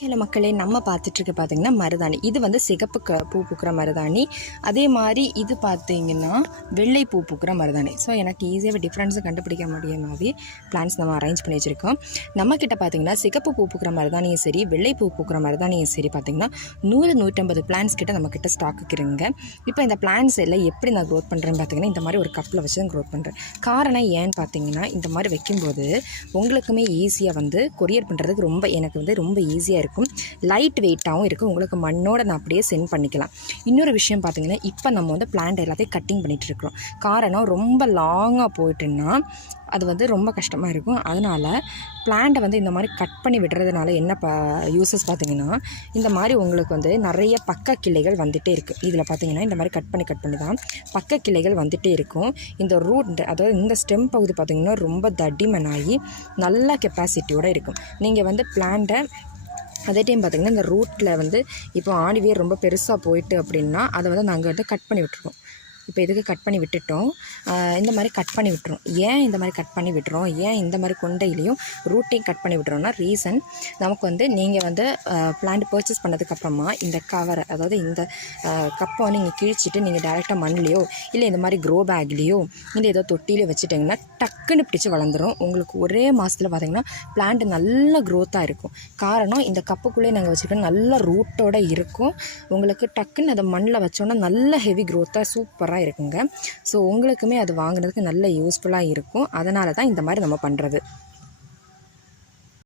Hello மக்களே, நம்ம பார்த்துட்ருக்க பார்த்திங்கன்னா மருதாணி. இது வந்து சிகப்பு பூ பூக்கிற மருதாணி. அதே மாதிரி இது பார்த்திங்கன்னா வெள்ளை பூ பூக்கிற மருதாணி. ஸோ எனக்கு ஈஸியாக டிஃப்ரென்ஸை கண்டுபிடிக்க முடிய மாதிரி பிளான்ஸ் நம்ம அரேஞ்ச் பண்ணி வச்சுருக்கோம். நம்மக்கிட்ட பார்த்திங்கன்னா சிகப்பு பூ பூக்கிற மருதாணியும் சரி, வெள்ளை பூ பூக்கிற மருதாணியும் சரி பார்த்திங்கன்னா 100-150 பிளான்ஸ் கிட்ட நம்மக்கிட்ட ஸ்டாக்கு இருக்குங்க. இப்போ இந்த பிளான்ஸ் எல்லாம் எப்படி நான் க்ரோத் பண்ணுறேன்னு பார்த்திங்கன்னா இந்த மாதிரி ஒரு கப்பில் வச்சு தான் க்ரோத் பண்ணுறேன். காரணம் ஏன்னு பார்த்திங்கன்னா இந்த மாதிரி வைக்கும்போது உங்களுக்குமே ஈஸியாக வந்து கொரியர் பண்ணுறதுக்கு எனக்கு ரொம்ப ஈஸியாக இருக்கும். லைட் வெயிட்டாகவும் இருக்குது. உங்களுக்கு மண்ணோட நான் அப்படியே சென்ட் பண்ணிக்கலாம். இன்னொரு விஷயம் பார்த்திங்கன்னா இப்போ நம்ம வந்து பிளான்ட் எல்லாத்தையும் கட்டிங் பண்ணிகிட்டு இருக்கிறோம். காரணம் ரொம்ப லாங்காக போயிட்டுன்னா அது வந்து ரொம்ப கஷ்டமாக இருக்கும். அதனால் பிளான்ட்டை வந்து இந்த மாதிரி கட் பண்ணி விடுறதுனால என்ன யூசஸ் பார்த்திங்கன்னா இந்த மாதிரி உங்களுக்கு வந்து நிறைய பக்க கிளைகள் வந்துகிட்டே இருக்குது. இதில் பார்த்திங்கன்னா இந்த மாதிரி கட் பண்ணி தான் பக்க கிளைகள் வந்துகிட்டே இருக்கும். இந்த ரூட் அதாவது இந்த ஸ்டெம் பகுதி பார்த்திங்கன்னா ரொம்ப தடிமனாகி நல்ல கெப்பாசிட்டியோடு இருக்கும். நீங்கள் வந்து பிளான்ட்டை அதே டைம் பார்த்திங்கன்னா இந்த ரூட்டில் வந்து இப்போ ஆணிவேர் ரொம்ப பெருசாக போயிட்டு அப்படின்னா அதை வந்து நாங்கள் வந்து கட் பண்ணி விட்டுருக்கோம். இப்போ இதுக்கு கட் பண்ணி விட்டுட்டோம். இந்த மாதிரி கட் பண்ணி விட்டுரும். ஏன் இந்த மாதிரி கட் பண்ணி விட்டுறோம், ஏன் இந்த மாதிரி கொண்டையிலையும் ரூட்டையும் கட் பண்ணி விட்டுறோம்னா ரீசன் நமக்கு வந்து நீங்கள் வந்து பிளான்ட் பர்ச்சேஸ் பண்ணதுக்கப்புறமா இந்த கவரை அதாவது இந்த கப்பை வந்து நீங்கள் கிழிச்சிட்டு நீங்கள் டேரெக்டாக மண்ணிலையோ இல்லை இந்த மாதிரி க்ரோ பேக்லேயோ இல்லை ஏதோ தொட்டிலையோ வச்சுட்டிங்கன்னா டக்குன்னு பிடிச்சி வளர்ந்துடும். உங்களுக்கு ஒரே மாதத்தில் பார்த்திங்கன்னா பிளான்ட் நல்ல க்ரோத்தாக இருக்கும். காரணம் இந்த கப்புக்குள்ளேயே நாங்கள் வச்சுருக்கோம் நல்ல ரூட்டோடு இருக்கும். உங்களுக்கு டக்குன்னு அதை மண்ணில் வச்சோன்னா நல்ல ஹெவி க்ரோத்தாக சூப்பராக இருக்குங்க. ஸோ உங்களுக்குமே அது வாங்குறதுக்கு நல்ல யூஸ்ஃபுல்லாக இருக்கும். அதனால தான் இந்த மாதிரி நம்ம பண்ணுறது.